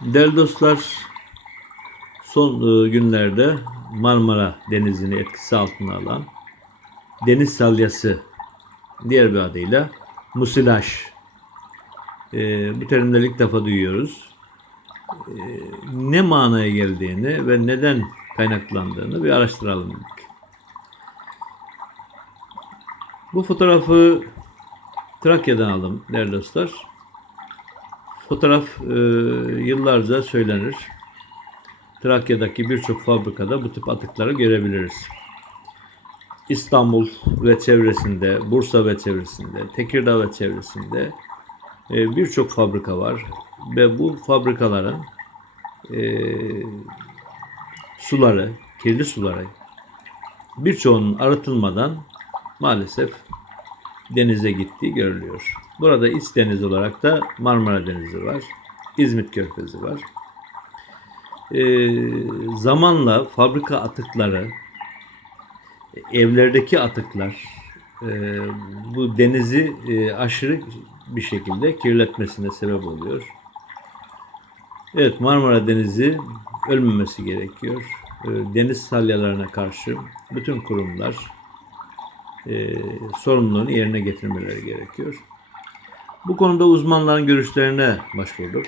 Değerli dostlar, son e, günlerde Marmara Denizi'ni etkisi altına alan deniz salyası diğer bir adıyla musilaj. E, bu terimleri ilk defa duyuyoruz. E, ne manaya geldiğini ve neden kaynaklandığını bir araştıralım dedik. Bu fotoğrafı Trakya'dan aldım değerli dostlar. Fotoğraf e, yıllarca söylenir. Trakya'daki birçok fabrikada bu tip atıkları görebiliriz. İstanbul ve çevresinde, Bursa ve çevresinde, Tekirdağ ve çevresinde e, birçok fabrika var ve bu fabrikaların e, suları, kirli suları birçoğunun arıtılmadan maalesef denize gittiği görülüyor. Burada iç deniz olarak da Marmara Denizi var. İzmit Körfezi var. Ee, zamanla fabrika atıkları, evlerdeki atıklar e, bu denizi e, aşırı bir şekilde kirletmesine sebep oluyor. Evet Marmara Denizi ölmemesi gerekiyor. Ee, deniz salyalarına karşı bütün kurumlar e, sorumluluğunu yerine getirmeleri gerekiyor. Bu konuda uzmanların görüşlerine başvurduk.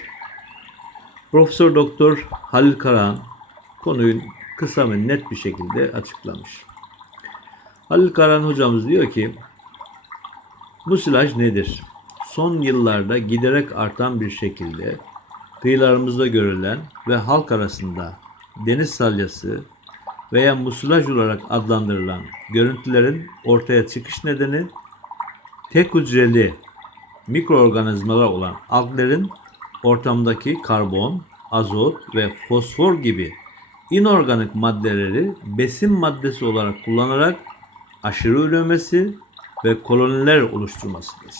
Profesör Doktor Halil Karahan konuyu kısa ve net bir şekilde açıklamış. Halil Karahan hocamız diyor ki musilaj nedir? Son yıllarda giderek artan bir şekilde kıyılarımızda görülen ve halk arasında deniz salyası veya musilaj olarak adlandırılan görüntülerin ortaya çıkış nedeni tek hücreli mikroorganizmalar olan alglerin ortamdaki karbon, azot ve fosfor gibi inorganik maddeleri besin maddesi olarak kullanarak aşırı üremesi ve koloniler oluşturmasıdır.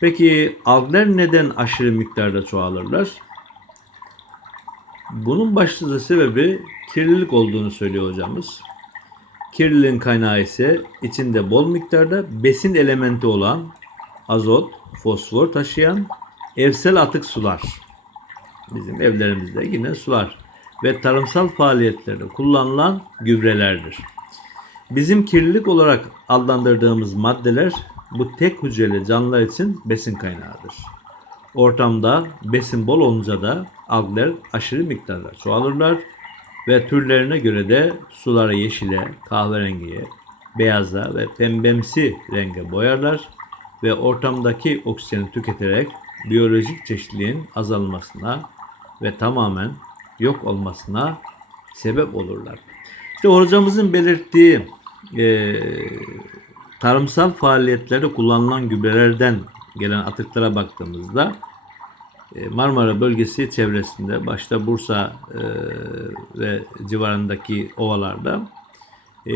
Peki algler neden aşırı miktarda çoğalırlar? Bunun başlıca sebebi kirlilik olduğunu söylüyor hocamız. Kirliliğin kaynağı ise içinde bol miktarda besin elementi olan azot, fosfor taşıyan evsel atık sular. Bizim evlerimizde yine sular ve tarımsal faaliyetlerde kullanılan gübrelerdir. Bizim kirlilik olarak adlandırdığımız maddeler bu tek hücreli canlılar için besin kaynağıdır. Ortamda besin bol olunca da algler aşırı miktarda çoğalırlar ve türlerine göre de suları yeşile, kahverengiye, beyaza ve pembemsi renge boyarlar ve ortamdaki oksijeni tüketerek biyolojik çeşitliliğin azalmasına ve tamamen yok olmasına sebep olurlar. İşte hocamızın belirttiği e, tarımsal faaliyetlerde kullanılan gübrelerden gelen atıklara baktığımızda e, Marmara bölgesi çevresinde başta Bursa e, ve civarındaki ovalarda e,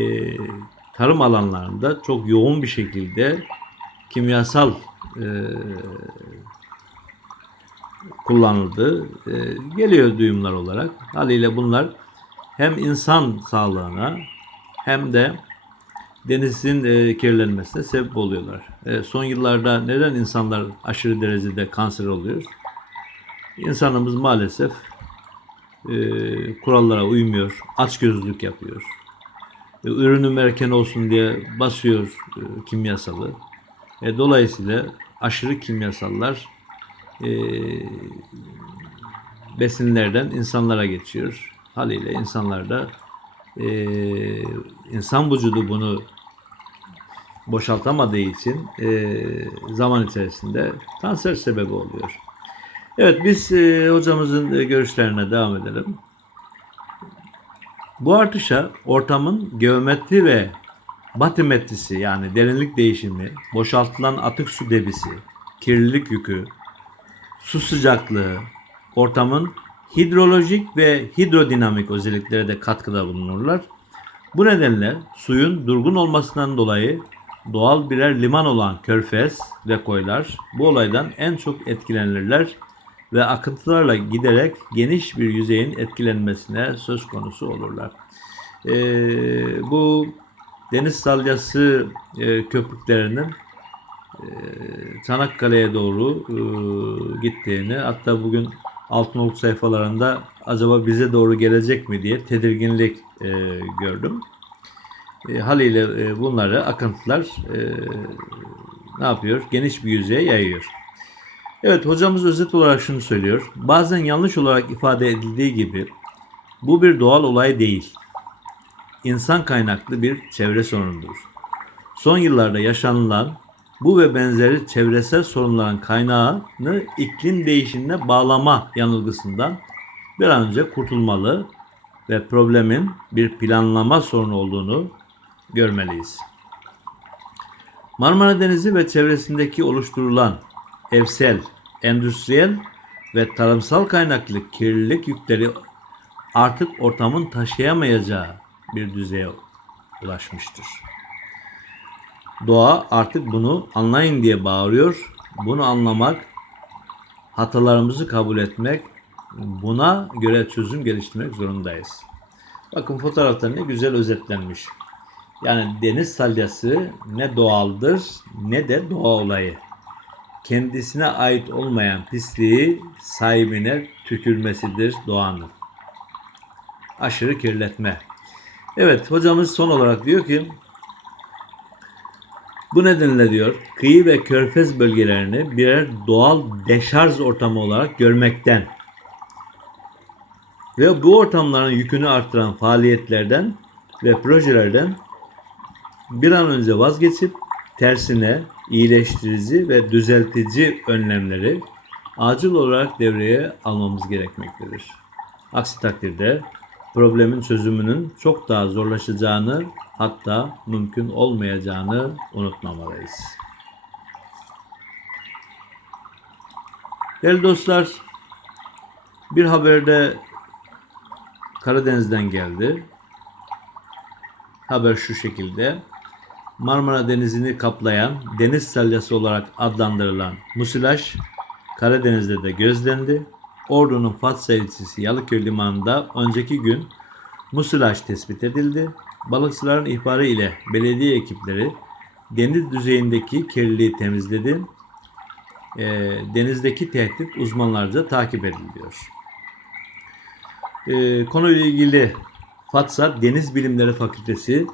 tarım alanlarında çok yoğun bir şekilde kimyasal kullanıldığı e, geliyor duyumlar olarak. Haliyle bunlar hem insan sağlığına hem de denizin e, kirlenmesine sebep oluyorlar. E, son yıllarda neden insanlar aşırı derecede kanser oluyor? İnsanımız maalesef e, kurallara uymuyor, açgözlülük yapıyor. E, ürünüm erken olsun diye basıyor e, kimyasalı. E, dolayısıyla aşırı kimyasallar e, besinlerden insanlara geçiyor. Haliyle insanlar da e, insan vücudu bunu boşaltamadığı için e, zaman içerisinde kanser sebebi oluyor. Evet biz e, hocamızın e, görüşlerine devam edelim. Bu artışa ortamın geometri ve batimetrisi yani derinlik değişimi, boşaltılan atık su debisi, kirlilik yükü, su sıcaklığı, ortamın hidrolojik ve hidrodinamik özelliklere de katkıda bulunurlar. Bu nedenle suyun durgun olmasından dolayı doğal birer liman olan körfez ve koylar bu olaydan en çok etkilenirler ve akıntılarla giderek geniş bir yüzeyin etkilenmesine söz konusu olurlar. Ee, bu deniz salyası e, köpüklerinin e, Çanakkale'ye doğru e, gittiğini hatta bugün Altınoluk sayfalarında acaba bize doğru gelecek mi diye tedirginlik e, gördüm. E, haliyle e, bunları akıntılar e, ne yapıyor? Geniş bir yüzeye yayıyor. Evet hocamız özet olarak şunu söylüyor. Bazen yanlış olarak ifade edildiği gibi bu bir doğal olay değil. İnsan kaynaklı bir çevre sorunudur. Son yıllarda yaşanılan bu ve benzeri çevresel sorunların kaynağını iklim değişimine bağlama yanılgısından bir an önce kurtulmalı ve problemin bir planlama sorunu olduğunu görmeliyiz. Marmara Denizi ve çevresindeki oluşturulan evsel, endüstriyel ve tarımsal kaynaklı kirlilik yükleri artık ortamın taşıyamayacağı bir düzeye ulaşmıştır. Doğa artık bunu anlayın diye bağırıyor. Bunu anlamak, hatalarımızı kabul etmek, buna göre çözüm geliştirmek zorundayız. Bakın fotoğrafta ne güzel özetlenmiş. Yani deniz salyası ne doğaldır ne de doğa olayı. Kendisine ait olmayan pisliği sahibine tükürmesidir doğanın. Aşırı kirletme. Evet hocamız son olarak diyor ki bu nedenle diyor kıyı ve körfez bölgelerini birer doğal deşarj ortamı olarak görmekten ve bu ortamların yükünü arttıran faaliyetlerden ve projelerden bir an önce vazgeçip tersine iyileştirici ve düzeltici önlemleri acil olarak devreye almamız gerekmektedir. Aksi takdirde problemin çözümünün çok daha zorlaşacağını hatta mümkün olmayacağını unutmamalıyız. Değerli dostlar, bir haberde Karadeniz'den geldi. Haber şu şekilde. Marmara Denizi'ni kaplayan deniz salyası olarak adlandırılan musilaj Karadeniz'de de gözlendi. Ordu'nun Fatsa ilçesi Yalıköy limanında önceki gün musilaj tespit edildi. Balıkçıların ihbarı ile belediye ekipleri deniz düzeyindeki kirliliği temizledi. E, denizdeki tehdit uzmanlarca takip ediliyor. E, konuyla ilgili Fatsa Deniz Bilimleri Fakültesi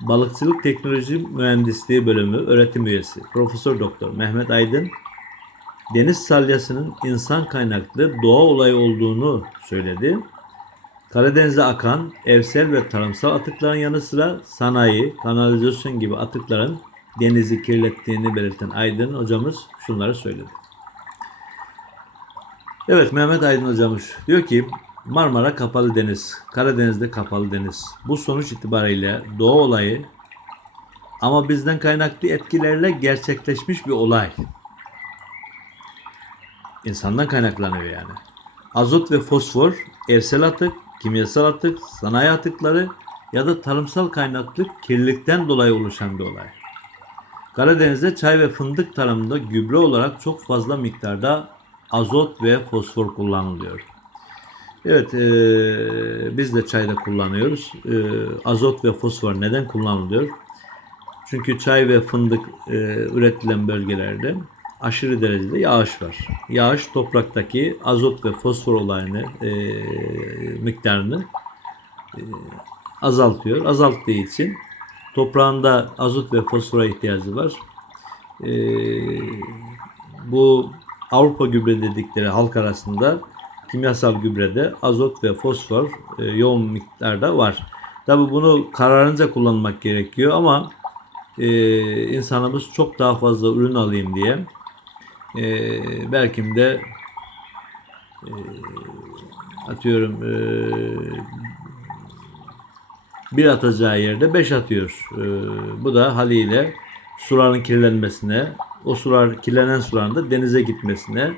Balıkçılık Teknoloji Mühendisliği Bölümü öğretim üyesi Profesör Doktor Mehmet Aydın deniz salyasının insan kaynaklı doğa olayı olduğunu söyledi. Karadeniz'e akan evsel ve tarımsal atıkların yanı sıra sanayi, kanalizasyon gibi atıkların denizi kirlettiğini belirten Aydın hocamız şunları söyledi. Evet Mehmet Aydın hocamız diyor ki Marmara kapalı deniz, Karadeniz'de kapalı deniz. Bu sonuç itibariyle doğa olayı ama bizden kaynaklı etkilerle gerçekleşmiş bir olay. İnsandan kaynaklanıyor yani. Azot ve fosfor, evsel atık, kimyasal atık, sanayi atıkları ya da tarımsal kaynaklı kirlilikten dolayı oluşan bir olay. Karadeniz'de çay ve fındık tarımında gübre olarak çok fazla miktarda azot ve fosfor kullanılıyor. Evet, e, biz de çayda kullanıyoruz. E, azot ve fosfor neden kullanılıyor? Çünkü çay ve fındık e, üretilen bölgelerde aşırı derecede yağış var. Yağış topraktaki azot ve fosfor olayını e, miktarını e, azaltıyor. Azalttığı için toprağında azot ve fosfora ihtiyacı var. E, bu Avrupa gübre dedikleri halk arasında kimyasal gübrede azot ve fosfor e, yoğun miktarda var. Tabi bunu kararınca kullanmak gerekiyor ama e, insanımız çok daha fazla ürün alayım diye e, belki de e, atıyorum e, bir atacağı yerde beş atıyor. E, bu da haliyle suların kirlenmesine, o sular kirlenen suların da denize gitmesine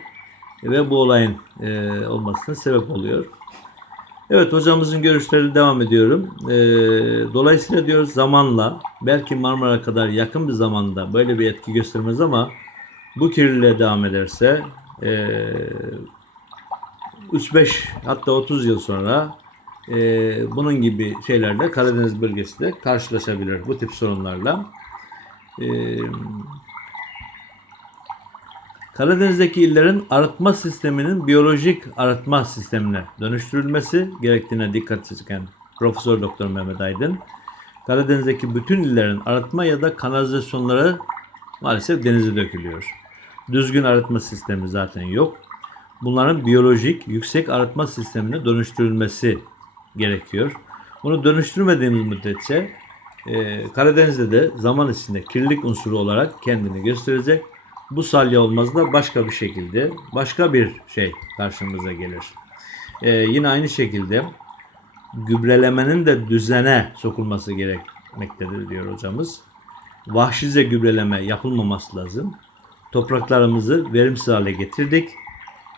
ve bu olayın e, olmasına sebep oluyor. Evet hocamızın görüşleri devam ediyorum. E, dolayısıyla diyoruz zamanla belki Marmara kadar yakın bir zamanda böyle bir etki göstermez ama bu kirliliğe devam ederse e, 3-5 hatta 30 yıl sonra e, bunun gibi şeylerle Karadeniz bölgesinde karşılaşabilir bu tip sorunlarla. E, Karadeniz'deki illerin arıtma sisteminin biyolojik arıtma sistemine dönüştürülmesi gerektiğine dikkat çeken Profesör Doktor Mehmet Aydın, Karadeniz'deki bütün illerin arıtma ya da kanalizasyonları maalesef denize dökülüyor. Düzgün arıtma sistemi zaten yok. Bunların biyolojik yüksek arıtma sistemine dönüştürülmesi gerekiyor. Bunu dönüştürmediğimiz müddetçe e, Karadeniz'de de zaman içinde kirlilik unsuru olarak kendini gösterecek. Bu salya olmaz da başka bir şekilde başka bir şey karşımıza gelir. E, yine aynı şekilde gübrelemenin de düzene sokulması gerekmektedir diyor hocamız. Vahşice gübreleme yapılmaması lazım. Topraklarımızı verimsiz hale getirdik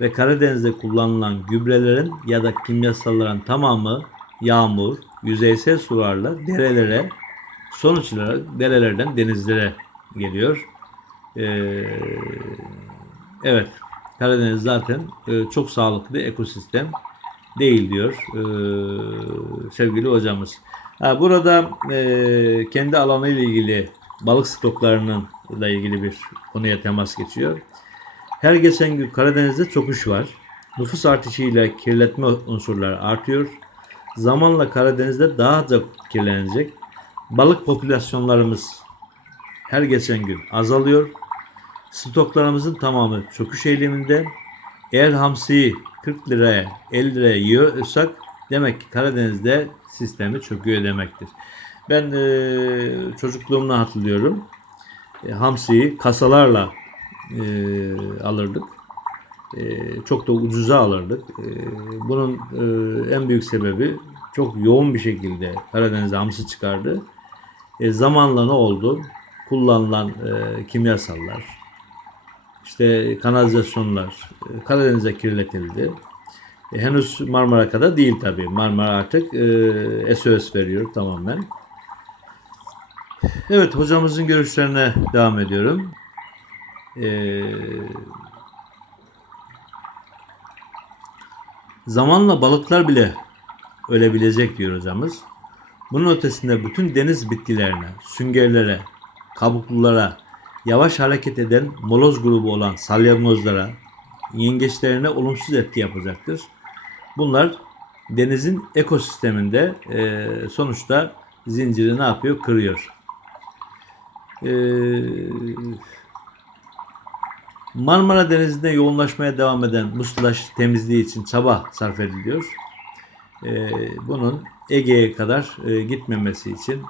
ve Karadeniz'de kullanılan gübrelerin ya da kimyasalların tamamı yağmur, yüzeysel sularla derelere, sonuç olarak derelerden denizlere geliyor. Ee, evet, Karadeniz zaten e, çok sağlıklı bir ekosistem değil diyor e, sevgili hocamız. Ha, burada e, kendi alanı ile ilgili balık stoklarının da ilgili bir konuya temas geçiyor. Her geçen gün Karadeniz'de çöküş var. Nüfus artışıyla kirletme unsurları artıyor. Zamanla Karadeniz'de daha da kirlenecek. Balık popülasyonlarımız her geçen gün azalıyor. Stoklarımızın tamamı çöküş eğiliminde. Eğer hamsiyi 40 liraya 50 liraya yiyorsak demek ki Karadeniz'de sistemi çöküyor demektir. Ben e, çocukluğumda hatırlıyorum. E, hamsiyi kasalarla e, alırdık. E, çok da ucuza alırdık. E, bunun e, en büyük sebebi çok yoğun bir şekilde Karadeniz'de hamsi çıkardı. E, zamanla ne oldu? Kullanılan e, kimyasallar, işte kanalizasyonlar e, Karadeniz'e kirletildi. E, henüz Marmara kadar değil tabii. Marmara artık e, SOS veriyor tamamen. Evet hocamızın görüşlerine devam ediyorum. Ee, zamanla balıklar bile ölebilecek diyor hocamız. Bunun ötesinde bütün deniz bitkilerine, süngerlere, kabuklulara, yavaş hareket eden moloz grubu olan salyangozlara, yengeçlerine olumsuz etki yapacaktır. Bunlar denizin ekosisteminde e, sonuçta zinciri ne yapıyor? Kırıyor. E, Marmara Denizi'nde yoğunlaşmaya devam eden muslaş temizliği için çaba sarf ediliyor. E, bunun Ege'ye kadar e, gitmemesi için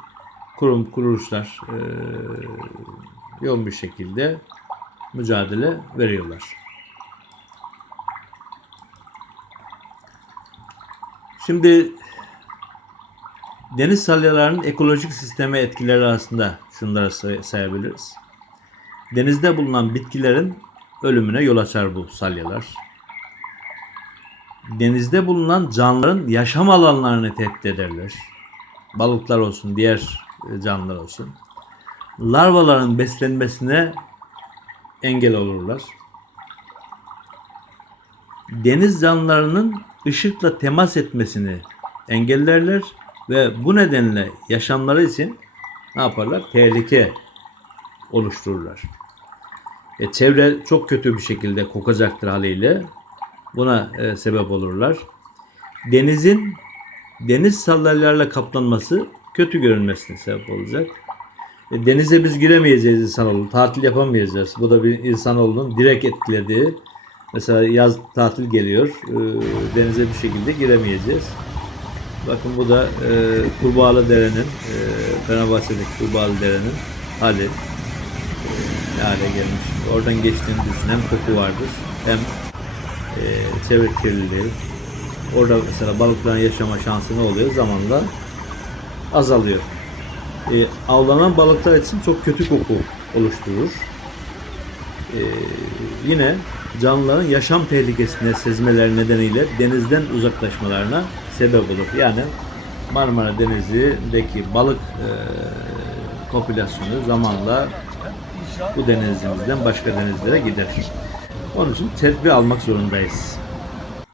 kurum kuruluşlar e, yoğun bir şekilde mücadele veriyorlar. Şimdi deniz salyalarının ekolojik sisteme etkileri arasında şunları say- sayabiliriz. Denizde bulunan bitkilerin ölümüne yol açar bu salyalar. Denizde bulunan canlıların yaşam alanlarını tehdit ederler. Balıklar olsun, diğer e, canlılar olsun. Larvaların beslenmesine engel olurlar. Deniz canlılarının ışıkla temas etmesini engellerler ve bu nedenle yaşamları için ne yaparlar? Tehlike oluştururlar. E, çevre çok kötü bir şekilde kokacaktır haliyle. Buna e, sebep olurlar. Denizin deniz salyalarla kaplanması kötü görünmesine sebep olacak. E, denize biz giremeyeceğiz insanoğlu. Tatil yapamayacağız. Bu da bir insanoğlunun direkt etkilediği. Mesela yaz tatil geliyor. E, denize bir şekilde giremeyeceğiz. Bakın bu da e, Kurbağalı Dere'nin, e, Fenerbahçe'deki Kurbağalı Dere'nin hali ne hale gelmiş. Oradan geçtiğini düşün. Hem koku vardır hem e, çevre kirliliği. Orada mesela balıkların yaşama şansı ne oluyor? Zamanla azalıyor. E, avlanan balıklar için çok kötü koku oluşturur. E, yine canlıların yaşam tehlikesine sezmeleri nedeniyle denizden uzaklaşmalarına sebep olur. Yani Marmara Denizi'ndeki balık e, popülasyonu zamanla bu denizimizden başka denizlere gider. Onun için tedbir almak zorundayız.